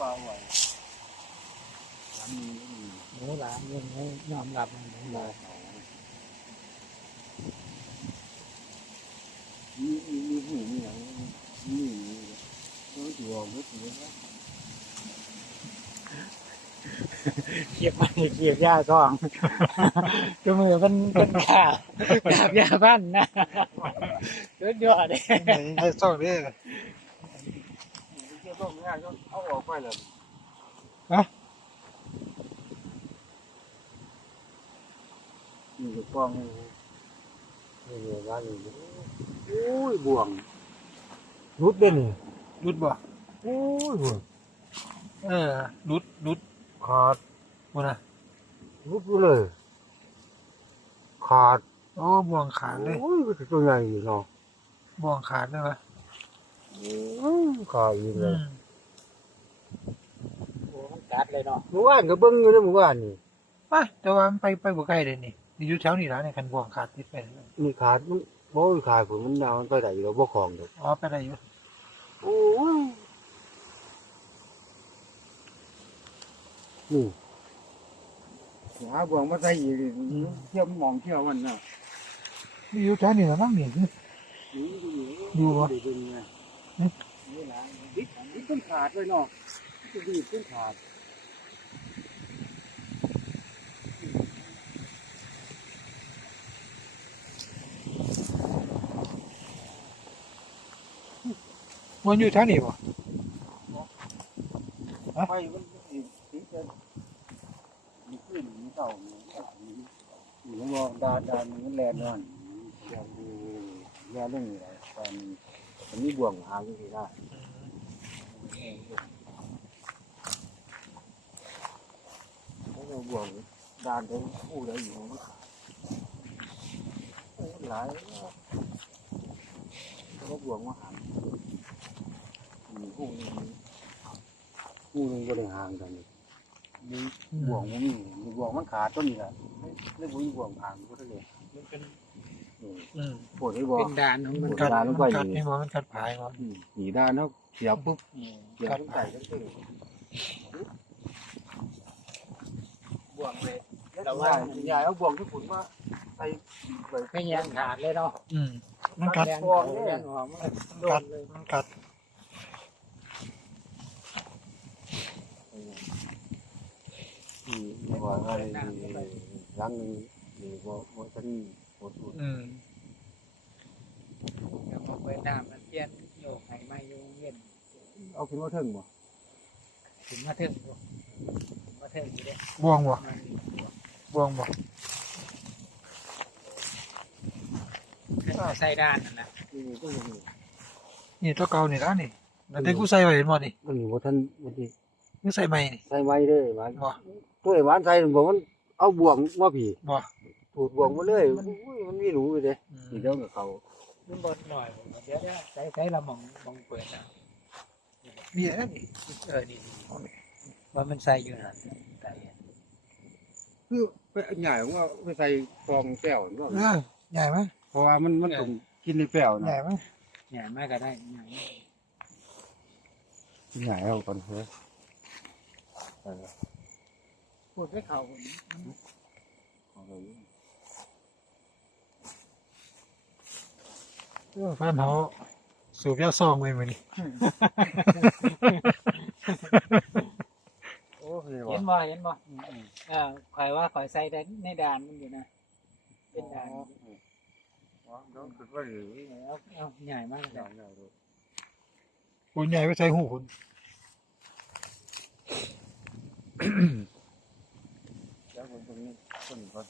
ปลาไหวหลังนี้ก็มีหนูหลานยังไม่ยอมรับมันหนูหลานมีมีมีหูมีอย่างมีมีก็ตัวไม่ตัวนะเก็บมันเก็บยาทองตัวมือมันเป็นขาบดาบยาบ้านนะยอดยอดเลยให้ซ่องเด้อเจ้า ต้องงานก็เอาออกไปเลยนี่ก็กล้องนี่นี่นี่ร้านนี้โอ้ยบ่วงรุดเด้อนี่รุดบ่โอ้ยบ่เออรุดรุดขาดบ่นะรุดอยู่เลย ขาดโอ้บ่วงขาดเลยโอ้ยก็ตัวใหญ่อยู่เนาะบ่วงขาดเลยวะ ขาอีกอืเลยมโอ้มันกัดเลยเนาะเมื่อวานก็เบิ่งอยู่นะเมื่อวานนี่ไปแต่ว่ามันไปไปบ่ไกลเด้นี่นี่อยู่แถวนี้ล่ะในคันบ่วงขาดติดไปเลยนี่ขาดมันบ่มีขาดผมมันดาวมันไปได้อยู่แล้วบ่ของดอกอ๋อไปได้อยู่โอ้ยนี่หาบ่วงมาใส่อีกเที่ยวมองเที่ยวมันน่ะนี่อยู่แถวนี้ล่ะมั้งนี่อยู่ วะนี่เป็นไงนี่ล่ะดิบดิบต้นขาดเลยเนาะดิบต้นขาดมันอยู่ท่านี่ปะไปมันสิสิจะมีขึ้นมีเต่ามีนี่มันบ่ดานดานมันแลนนอนแลนดูแลนเรื่องนี้แหละตอนมันมี บ่วงหางอยู่ที่ได้แล้วเราบ่วงดานทั้คู่แล้อยู่หลายแล้วก็บ่วงมาหันมีคู่นึงคู่นึงก็ได้ห่างกันนี่มีบ่วงมันมีบ่วงมันขาดต้นนี่แหละเรื่องมีบ่วงห่างก็ได้เลยมันเป็น อืมปวดไอ้บ่เป็นด่านของมันโอ้กัดดานลมังนไปกัดอยู่นี่บ่มันกัดผายบ่อืมหนีด้านเนาะเสียบปุ๊บอืมเสียบทั้งไก่ทั้งตื่นบ่วงเลยแล้วยายยายเอาบ่วงที่ฝุ่นมาใส่ไปไม่ยังขาดเลยเนาะอืมมันกัดแรงเขาแรงหอมมันโดกันดเลยมันกัดนี่นี่ว่าอะไรนี่หลังนี้นี่บ่บ่ทัน หมดอุ่นอืมเดี๋ยวมาเปิดน้ำมันเปลี่ยนโยกให้ไม่โยงเย็นเอาขึ้นมาเทิงบ่ถึงมาถึงบ่ถึงมาถึงอยู่เด้บ่วงบ่ มันบ่วงบ่ขึ้นมาใส่ด้านนั่นน่ะนี่ก็ยังนี่นี่ตัวเก่านี่ล่ะนี่แล้วแต่กูใส่ไว้เห็นบ่นี่มันบ่ทันบ่ได้มึงใส่ใหม่นี่ ใส่ไว้เด้อหวานบ่ ตัวไอ้หวานใส่บ่มันเอาบ่วงมาผีบ่ ถูดบ่วงมาเลยอุ้ยมันมีหนูอยู่เด้อืนี่มเดี๋ยวกับเขามันบดหน่อยเดี๋ยวเดี๋ยวใส่ใส่ละหมองหมองเปิดนะมีอันนี้เออนี่ว่ามันใส่อยู่นั่นใส่คือไปใหญ่ของว่าไปใส่ฟองแป้วเนาะเออใหญ่ไหมเพราะว่ามันมันต้องกินในแป้วใหญ่นะไหมใหญ่มากก็ได้ใหญ่ใหญ่เอาก่อนเฮ้ยพูดให้เขาผม เอาเลย เออแฟนเขาสูบยาซองไว้มื้อนี้โอ้คือเห็นว่าบ่เห็นบ่เออคอยว่าคอยใส่ได้ในด่านมันอยู่นะ เป็นด่านอ๋อเดี๋ยวคิดว่าหรือเอาเอาใหญ่มากใหเลญ่ยใหญ่ดูปูนใหญ่ไว้ใส่หูคุณแล้วคนตรงนี้คนก็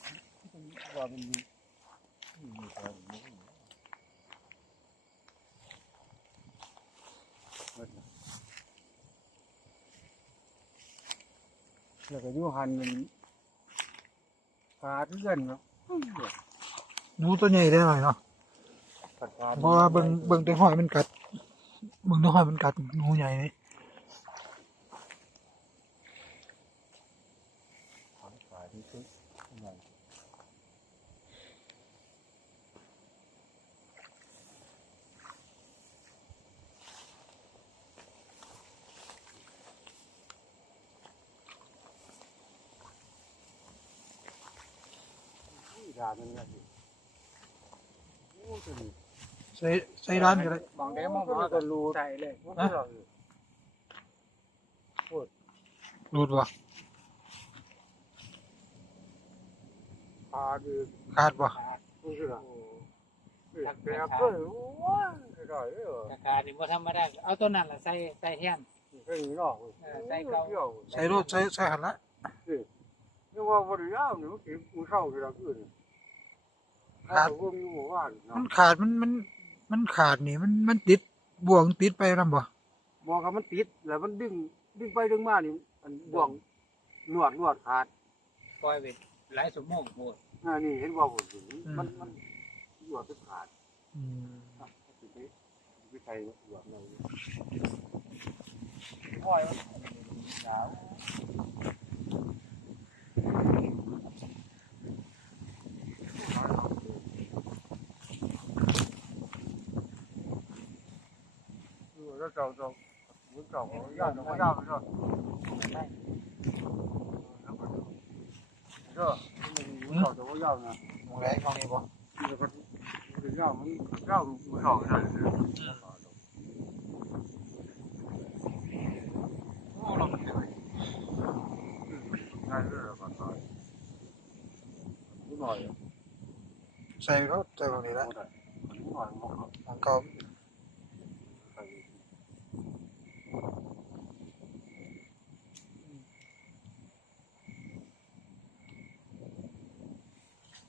ว่ามันมีมีอะไรมี แล้วก็ยูหันมันขาดเพื่อนเนาะดูตัวใหญ่ได้หน่อยเนาะเพราะว่าเบิ่งเบิ่งแตัวหอยมันกัดเบิ่งแตัวหอยมันกัดงูใหญ่นี่ ขาดขาดที่สุดใหญ่ ยามันเนี่ยโอ้ตัวนี้ใส่ใส่ร้านก็ได้มองได้มองว่าก็รู้ใจเลยมันไม่หรอกรูดบ่ปลาดื้อขาดบ่ไม่ใช่หรอแต่ก็โอ้ยได้เลยเหรอราคานี่บ่ธรรมดาเอาตัวนั้นล่ะใส่ใส่แทนใช่หรอใส่รูดใส่ใส่หันละนี่ว่าบริยามนี่มันคือมือเข้าคือเราคือ ขาด วงอยู่หมู่บ้านมันขาดมันมันมันขาดนี่มันมันติดบ่วงติดไปนำบ่บอกกับมันติดแล้วมันดึงดึงไปดึงมานี่อันบ่วงนวดนวดขาดปล่อยไปหลายชั่วโมงโพดอ่านี่เห็นว่าผมมันมันนวดไปขาดอืมไปใช้นวดเราปล่อยมันดาวแล้วเจ้าเจ้ามุนเจ้าของย่าเจ้าของย่าไปเนาะเด้อมันเจ้าเจ้าของย่านะ หมูแลกองนี้บ่ มันก็มันย่ามันย่ามั นเจ้าใช่ไหมโอ้เรามันเหนื่อยง่ายเลยก็ตายนิดหน่อยใส่เขาใส่ตรงนี้ละนิดหน่อยมันก็ มันก็ ใส่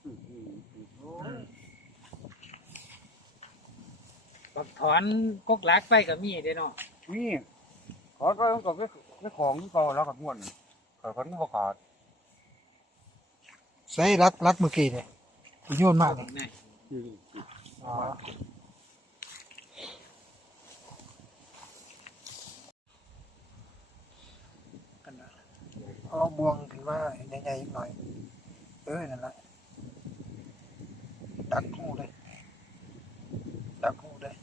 อืมอืมอืมโอ้ย บักถอนกกลักไปก็มีเด้เนาะนี่ขอก็ต้องกับเรื่องของที่เขาแล้วกับม้วนขอคนก็ขาดใส่รักรักเมื่อกี้นี่ที่โยนมากนี่นี่อืมอ๋อเอาบ่วงขึ้นมาใหญ่ๆอีกหน่อย เออนั่นแหละดักหูเลยดักหูเลย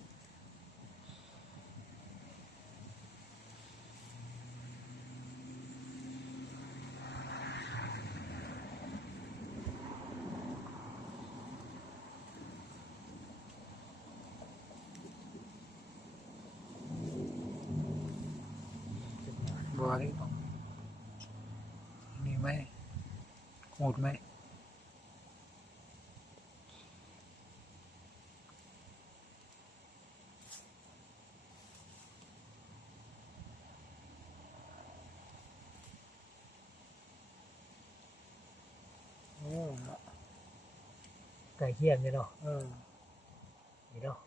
บัวนี่มีไหมหมดไหมไก่เคียงนี่เนาะเออนี่เนาะ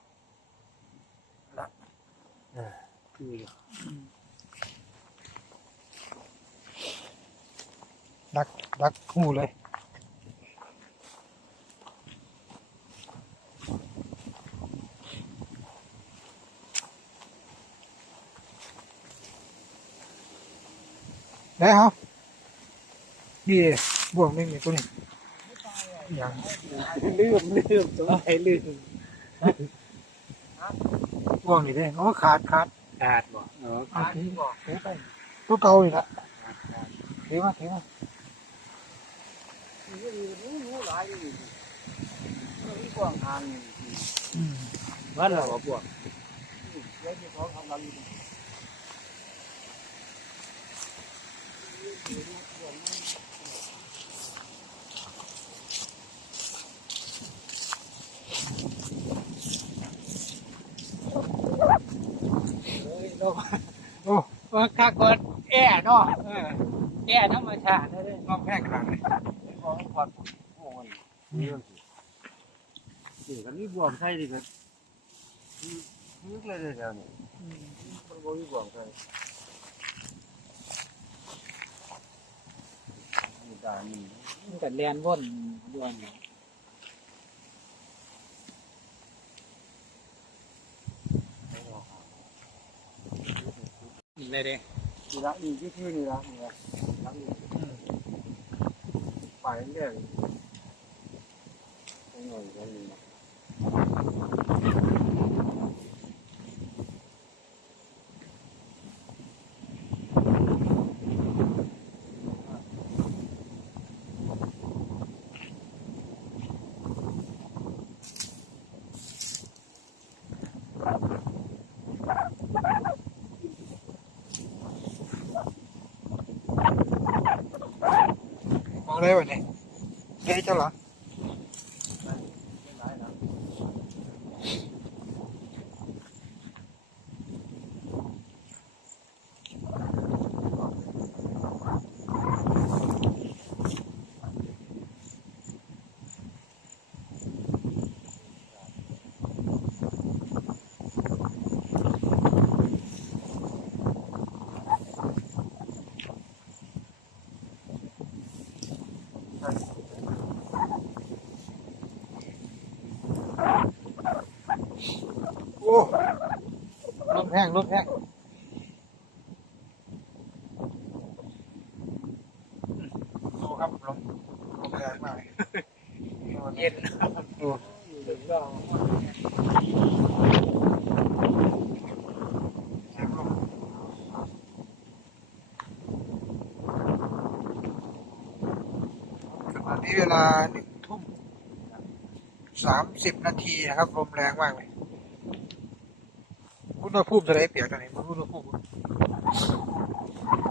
คือ ดักดักหูเลยได้เหรอนี่บ่วงนี่มีตัวนี้อย่างลืมลืมสงสัยลืมบ่วงนี่ได้โอ้ขาดขาดขาดบ่เออเอาถือถือไปตัวเก่าอีกละถือมาถือมา รู้หลายนี่นี่กว้างทางนี่อืมว่าเราบ่พวกเดี๋ยวที่เขาทำงนอยู่เอ้ยโลกโอ้ว่ากกดแอ่เนาะแอ่ธรรมชาติเด้อรอบแรกขนาดนี้ ของขวัญโอ้ยนี่มันสิกันนี่บวมใช่ดิกันนึกเลยเดี๋ยวนี้มันบ่มีบวมใช่นี่ตานี่มันก็แลนว่นด่วนอยู่นี่เลยเด้นี่ละนี่ที่คือนี่ละนี่ละ ละนี่ไปเรื่อยๆโอ้ยกันนี่ เอง ได้วะเนี่ยเฮ้ยเจ้าเหรอ ไม่ร้ายนะ โอ้ลมแห้งลมแห้งโอ้ครับลมลมแรงมากเลยเย็นโอ้ถึงก็เสียงลมขณะนี้เวลาหนึ่งทุ่มสามสิบนาทีนะครับลมแรงมากเลย อุณหภูมิเท่าไหรเปียกตอนนี้มันอุณหภูมิ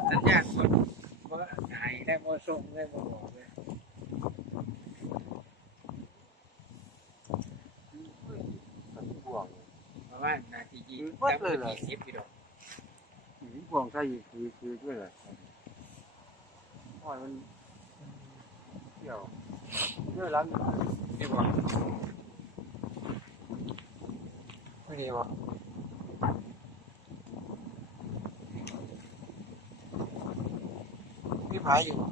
สัญญาณคนว่าหายได้โมส่งได้โมบอกเลยบ่วงเพราะว่านาทียี่วัดเลยเหรอยี่สิบพี่ดอกสีบ่วงใส่คือคือด้วยเลยโอ้ยมันเที่ยวด้วยร้านดีบ่ไม่ดีบ่ พี่พายอยู่บ่